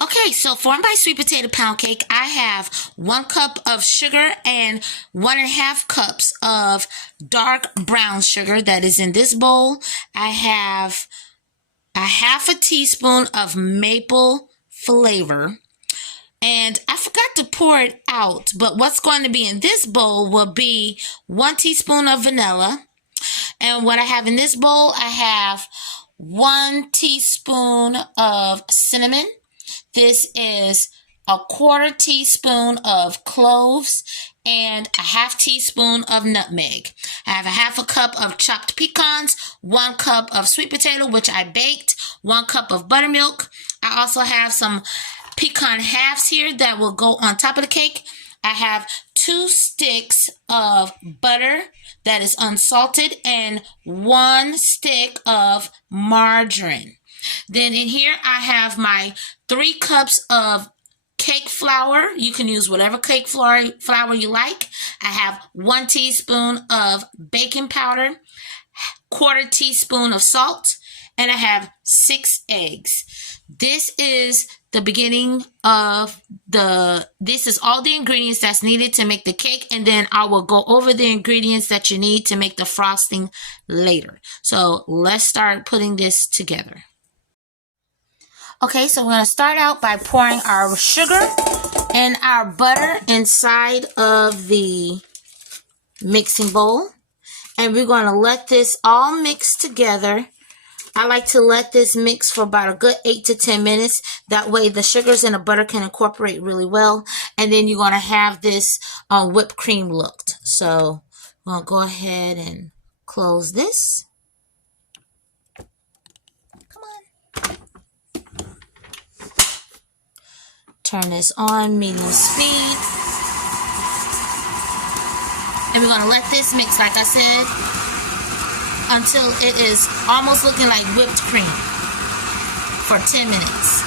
Okay, so for my sweet potato pound cake, I have 1 cup of sugar and 1.5 cups of dark brown sugar that is in this bowl. I have a 1/2 teaspoon of maple flavor. And I forgot to pour it out, but what's going to be in this bowl will be 1 teaspoon of vanilla. And what I have in this bowl, I have 1 teaspoon of cinnamon. This is a 1/4 teaspoon of cloves and a 1/2 teaspoon of nutmeg. I have a 1/2 cup of chopped pecans, 1 cup of sweet potato, which I baked, 1 cup of buttermilk. I also have some pecan halves here that will go on top of the cake. I have 2 sticks of butter that is unsalted and 1 stick of margarine. Then in here I have my 3 cups of cake flour. You can use whatever cake flour you like. I have 1 teaspoon of baking powder, 1/4 teaspoon of salt, and I have 6 eggs. This is the beginning of this is all the ingredients that's needed to make the cake, and then I will go over the ingredients that you need to make the frosting later. So let's start putting this together. Okay, so we're going to start out by pouring our sugar and our butter inside of the mixing bowl. And we're going to let this all mix together. I like to let this mix for about a good 8 to 10 minutes. That way the sugars and the butter can incorporate really well. And then you're going to have this whipped cream looked. So I'm going to go ahead and close this. Turn this on medium speed. And we're going to let this mix, like I said, until it is almost looking like whipped cream for 10 minutes.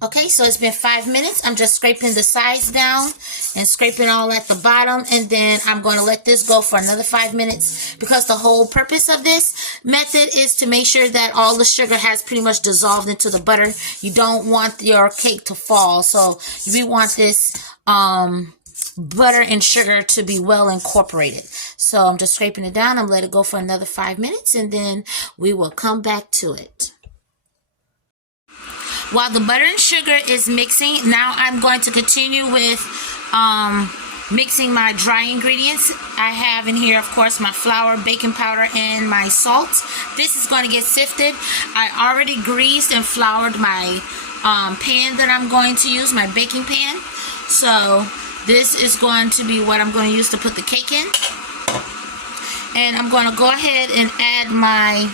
Okay, so it's been 5 minutes. I'm just scraping the sides down and scraping all at the bottom. And then I'm going to let this go for another 5 minutes because the whole purpose of this method is to make sure that all the sugar has pretty much dissolved into the butter. You don't want your cake to fall. So we want this butter and sugar to be well incorporated. So I'm just scraping it down. I'm letting it go for another 5 minutes and then we will come back to it. While the butter and sugar is mixing, now I'm going to continue with mixing my dry ingredients. I have in here, of course, my flour, baking powder, and my salt. This is going to get sifted. I already greased and floured my pan that I'm going to use, my baking pan. So this is going to be what I'm going to use to put the cake in. And I'm going to go ahead and add my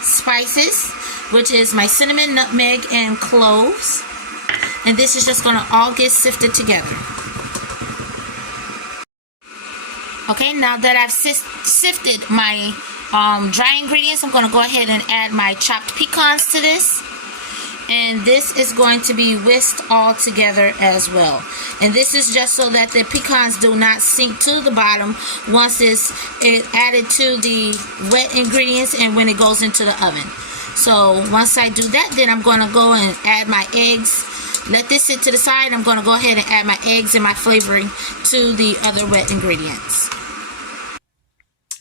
spices, which is my cinnamon, nutmeg, and cloves. And this is just going to all get sifted together. Okay, now that I've sifted my dry ingredients, I'm going to go ahead and add my chopped pecans to this. And this is going to be whisked all together as well. And this is just so that the pecans do not sink to the bottom once it's added to the wet ingredients and when it goes into the oven. So once I do that, then I'm going to go and add my eggs. Let this sit to the side. I'm going to go ahead and add my eggs and my flavoring to the other wet ingredients.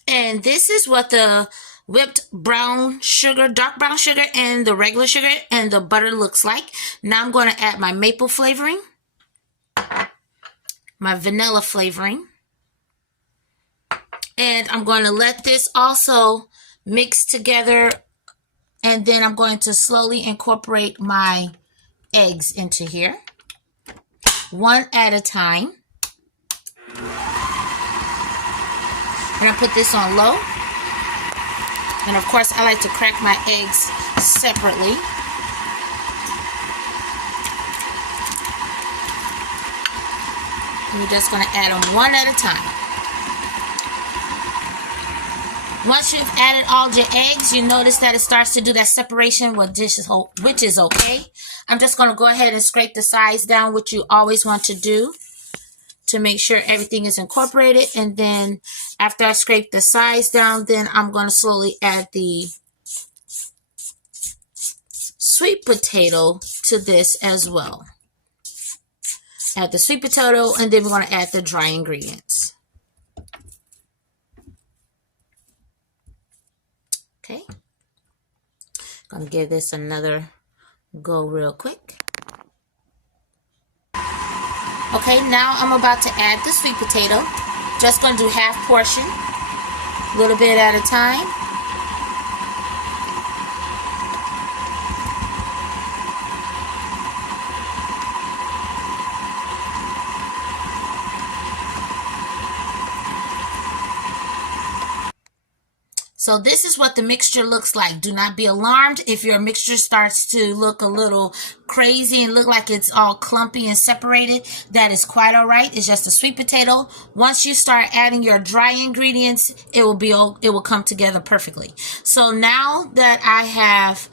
And this is what the whipped brown sugar, dark brown sugar, and the regular sugar and the butter looks like. Now I'm going to add my maple flavoring, my vanilla flavoring, and I'm going to let this also mix together And then I'm going to slowly incorporate my eggs into here, one at a time. I'm gonna put this on low. And of course, I like to crack my eggs separately. And you're just gonna add them one at a time. Once you've added all your eggs, you notice that it starts to do that separation, which is okay. I'm just gonna go ahead and scrape the sides down, which you always want to do, to make sure everything is incorporated. And then after I scrape the sides down, then I'm going to slowly add the sweet potato to this as well. Add the sweet potato, and then we're going to add the dry ingredients. Okay. Going to give this another go real quick. Okay, now I'm about to add the sweet potato. Just going to do half portion, a little bit at a time. So this is what the mixture looks like. Do not be alarmed if your mixture starts to look a little crazy and look like it's all clumpy and separated. That is quite all right. It's just a sweet potato. Once you start adding your dry ingredients, it will come together perfectly. So now that I have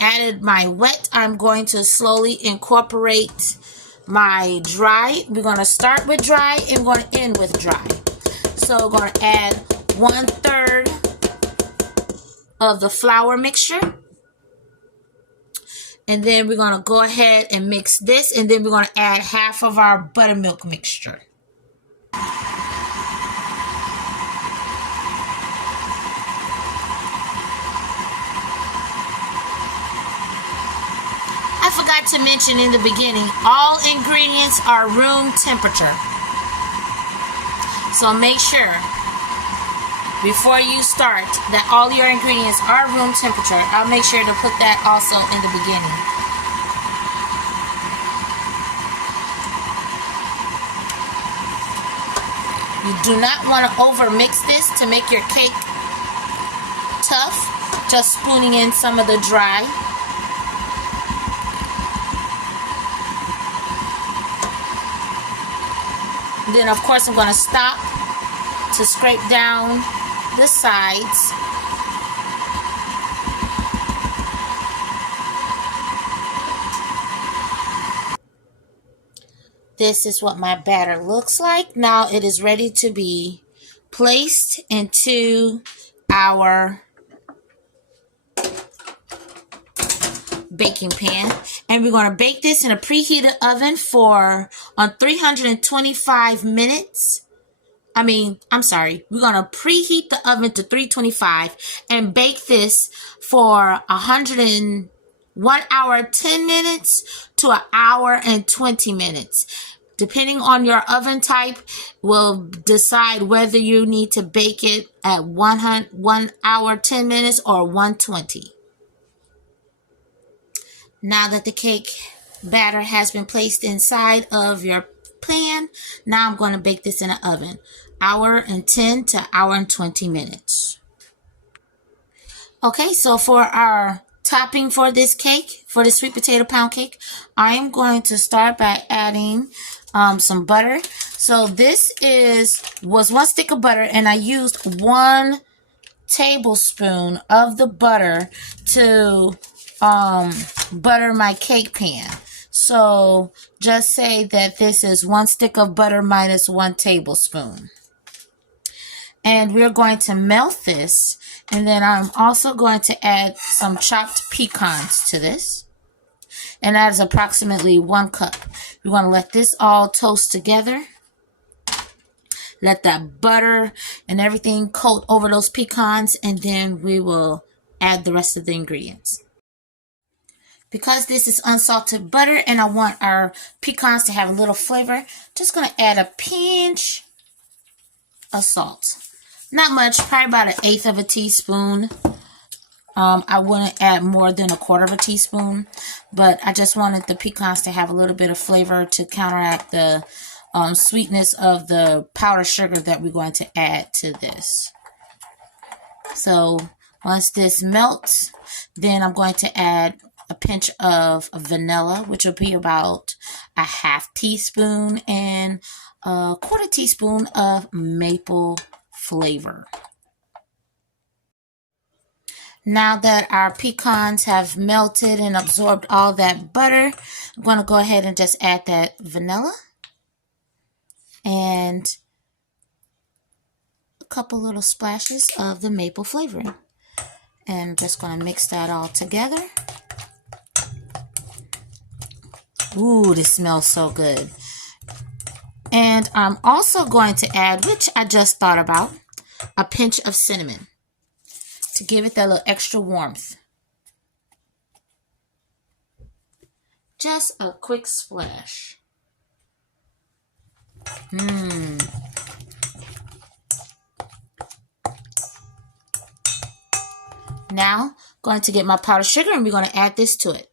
added my wet, I'm going to slowly incorporate my dry. We're going to start with dry and we're going to end with dry. So we're going to add 1/3 of the flour mixture, and then we're going to go ahead and mix this, and then we're going to add half of our buttermilk mixture. I forgot to mention in the beginning, all ingredients are room temperature, so make sure before you start that all your ingredients are room temperature. I'll make sure to put that also in the beginning. You do not want to over mix this to make your cake tough. Just spooning in some of the dry. Then of course I'm going to stop to scrape down the sides. This is what my batter looks like. Now it is ready to be placed into our baking pan, and we're going to bake this in a preheated oven on 325 minutes. We're going to preheat the oven to 325 and bake this for 1 hour 10 minutes to 1 hour and 20 minutes. Depending on your oven type will decide whether you need to bake it at 1 hour 10 minutes or 120. Now that the cake batter has been placed inside of your pan, now I'm going to bake this in an oven. 1 hour and 10 to 1 hour and 20 minutes. Okay, so for our topping for this cake, for the sweet potato pound cake, I am going to start by adding some butter. So this was 1 stick of butter, and I used 1 tablespoon of the butter to butter my cake pan. So just say that this is 1 stick of butter minus 1 tablespoon. And we're going to melt this, and then I'm also going to add some chopped pecans to this. And that is approximately 1 cup. We're going to let this all toast together. Let that butter and everything coat over those pecans, and then we will add the rest of the ingredients. Because this is unsalted butter and I want our pecans to have a little flavor, just going to add a pinch of salt. Not much, probably about 1/8 of a teaspoon I wouldn't add more than 1/4 teaspoon, but I just wanted the pecans to have a little bit of flavor to counteract the sweetness of the powdered sugar that we're going to add to this. So once this melts, then I'm going to add a pinch of vanilla, which will be about 1/2 teaspoon, and 1/4 teaspoon of maple flavor. Now that our pecans have melted and absorbed all that butter, I'm going to go ahead and just add that vanilla and a couple little splashes of the maple flavoring. And I'm just going to mix that all together. Ooh, this smells so good. And I'm also going to add, which I just thought about, a pinch of cinnamon to give it that little extra warmth. Just a quick splash. Now, going to get my powdered sugar and we're going to add this to it.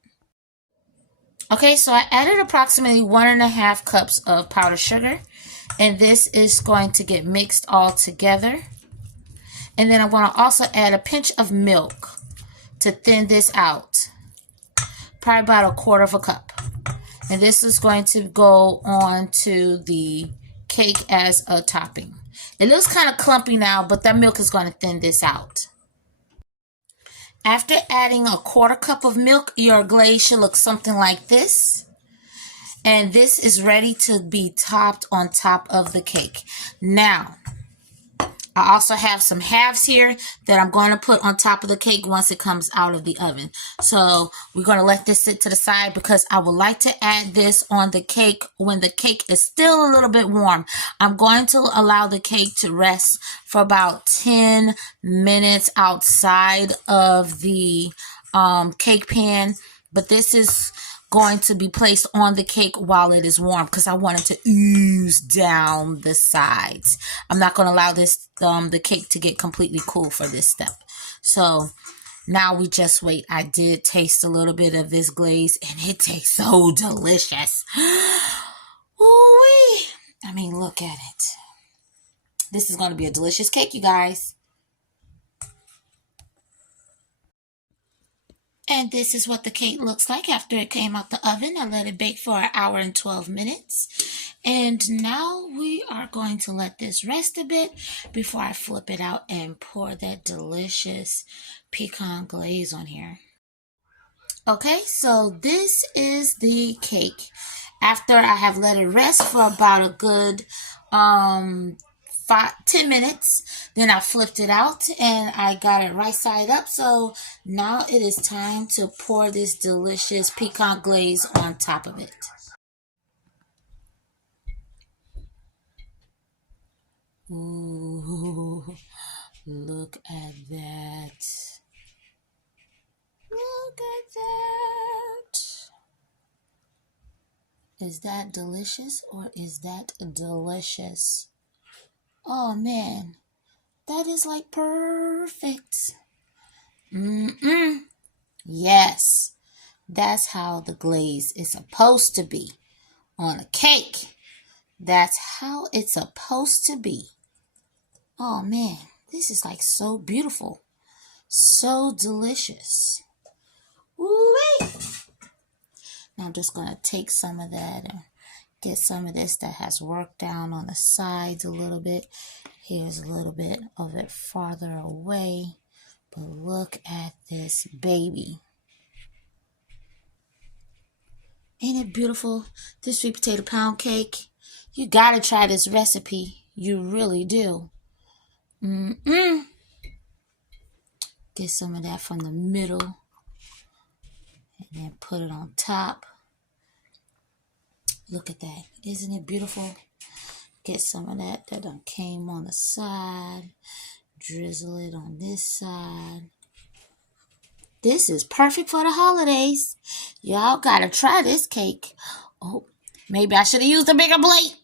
Okay, so I added approximately 1.5 cups of powdered sugar, and this is going to get mixed all together. And then I'm going to also add a pinch of milk to thin this out, probably about 1/4 cup. And this is going to go on to the cake as a topping. It looks kind of clumpy now, but that milk is going to thin this out. After adding 1/4 cup of milk, your glaze should look something like this. And this is ready to be topped on top of the cake. Now, I also have some halves here that I'm going to put on top of the cake once it comes out of the oven. So we're going to let this sit to the side because I would like to add this on the cake when the cake is still a little bit warm. I'm going to allow the cake to rest for about 10 minutes outside of the cake pan. But this is going to be placed on the cake while it is warm because I want it to ooze down the sides. I'm not going to allow this the cake to get completely cool for this step. So now we just wait. I did taste a little bit of this glaze and it tastes so delicious. Ooh-wee. I mean, look at it. This is going to be a delicious cake, you guys. And this is what the cake looks like after it came out the oven. I let it bake for 1 hour and 12 minutes. And now we are going to let this rest a bit before I flip it out and pour that delicious pecan glaze on here. Okay, so this is the cake. After I have let it rest for about a good 10 minutes, then I flipped it out and I got it right side up. So now it is time to pour this delicious pecan glaze on top of it. Ooh, look at that. Look at that. Is that delicious or is that delicious? Oh man, that is like perfect. Yes, that's how the glaze is supposed to be on a cake. That's how it's supposed to be. Oh man, this is like so beautiful, so delicious. Woo-wee. Now I'm just gonna take some of that and get some of this that has worked down on the sides a little bit. Here's a little bit of it farther away. But look at this baby. Ain't it beautiful? This sweet potato pound cake. You gotta try this recipe. You really do. Get some of that from the middle. And then put it on top. Look at that. Isn't it beautiful? Get some of that done came on the side. Drizzle it on this side. This is perfect for the holidays. Y'all gotta try this cake. Oh, maybe I should have used a bigger plate.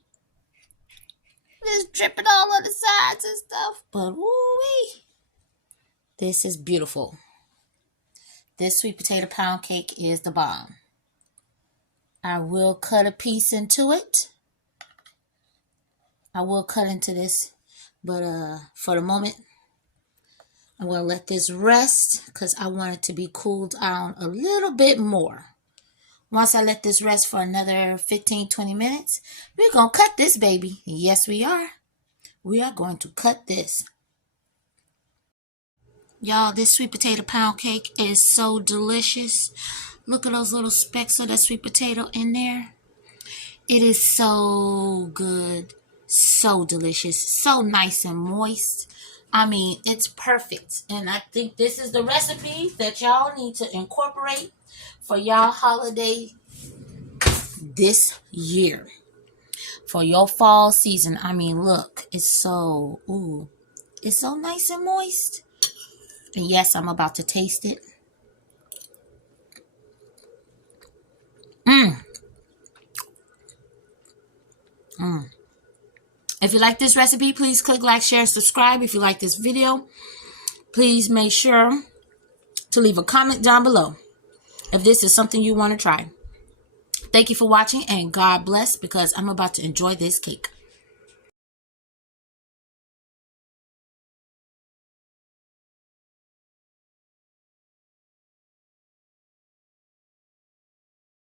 Just dripping all on the sides and stuff. But woo-wee. This is beautiful. This sweet potato pound cake is the bomb. I will cut a piece into it. I will cut into this, but for the moment, I'm going to let this rest because I want it to be cooled down a little bit more. Once I let this rest for another 15-20 minutes, we're going to cut this baby. Yes, we are. We are going to cut this. Y'all, this sweet potato pound cake is so delicious. Look at those little specks of that sweet potato in there. It is so good. So delicious. So nice and moist. I mean, it's perfect. And I think this is the recipe that y'all need to incorporate for y'all holiday this year. For your fall season. I mean, look. It's so, it's so nice and moist. And yes, I'm about to taste it. If you like this recipe, please click like, share, subscribe. If you like this video, please make sure to leave a comment down below if this is something you want to try. Thank you for watching, and God bless, because I'm about to enjoy this cake.